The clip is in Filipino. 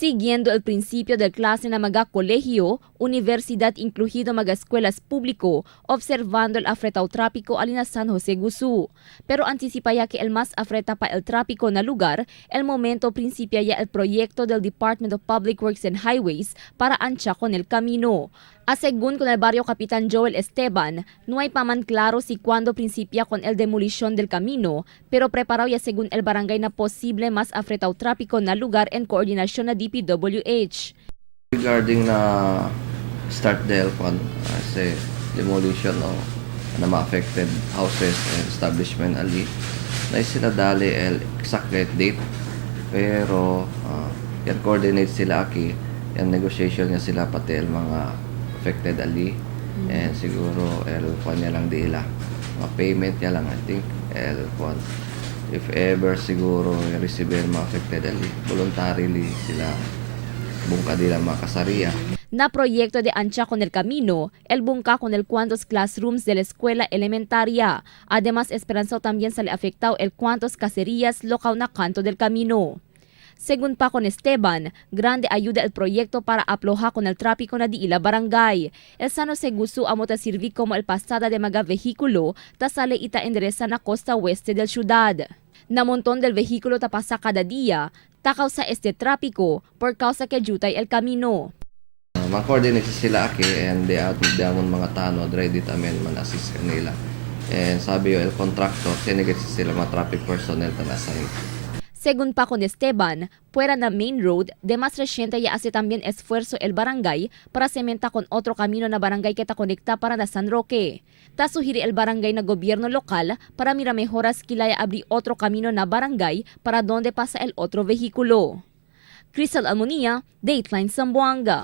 Siguiendo el principio del clase na mga kolehiyo, universidad incluido mga escuelas público, observando el afretado tráfico alina San Jose Gusú. Pero anticipaya que el más afreta pa el tráfico na lugar, el momento principia ya el proyecto del Department of Public Works and Highways para ancha con el camino. Según con el barrio Capitán Joel Esteban, no hay pa man claro si cuándo principia con el demolición del camino, pero preparado ya según el barangay na posible mas afretado tráfico na lugar en coordinasyon na DPWH. Regarding na start del say demolition o na ma-affected houses and establishment ali, na sila dali el exact date, pero yan coordinate sila aki, yan negotiation niya sila pati el mga affected ali, and siguro el kanya lang di ila payment niya lang, I think el if ever siguro receive el mga affected ali voluntarily sila bungka dila makasariya. Na proyecto de ancha con el camino, el bungka con el cuantos classrooms de la escuela elementaria. Además, esperanzado también sale afectado el cuantos caserías local na canto del camino. Según pa con Esteban, grande ayuda el proyecto para aplojar con el tráfico na di ila barangay. El San Jose Gusú amo ta sirvi como el pasada de mga vehikulo ta sale ita endereza na costa oeste del ciudad. Na montón del vehículo ta pasa cada día, ta causa este tráfico por causa que jutay el camino. Ma-coordinate sila aki and they out with them mga tanod ready tamen man-assist kanila. And sabi yung el contractor, tinigit sila mga traffic personnel ta na-assign. Según pa con Esteban, fuera na main road, de más reciente ya hace también esfuerzo el barangay para sementa con otro camino na barangay que ta conecta para na San Roque. Ta suhiri el barangay na gobierno lokal para mira mejoras kilaya abrir otro camino na barangay para donde pasa el otro vehículo. Crystal Almonía, Dateline Zamboanga.